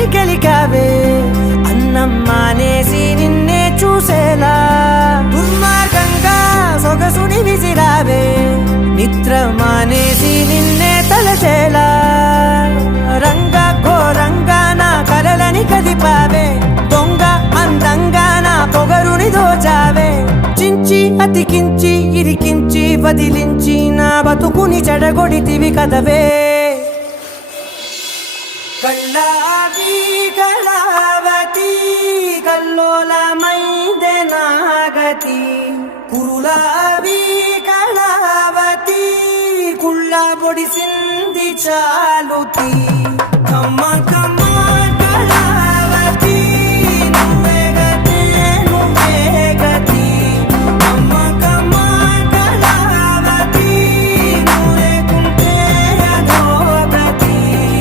కలని కలిగావే అన్నం మానేసి నిన్నే చూసేలా దుర్మార్గంగా సొగసుని విసిరావే నిద్ర మానేసి నిన్నే తలచేలా రంగా ఘోరంగా నా కలలని కదిపావే దొంగ అందంగా నా పొగరుని దోచావే చించి అతికించి ఇరికించి వదిలించి నా బతుకుని చెడగొడితివి కదవే కళ్ళావి కళావతి కల్లోలమైందే నాగతి కురులావి కళావతి కుళ్ళ పొడిసింది చాలుతి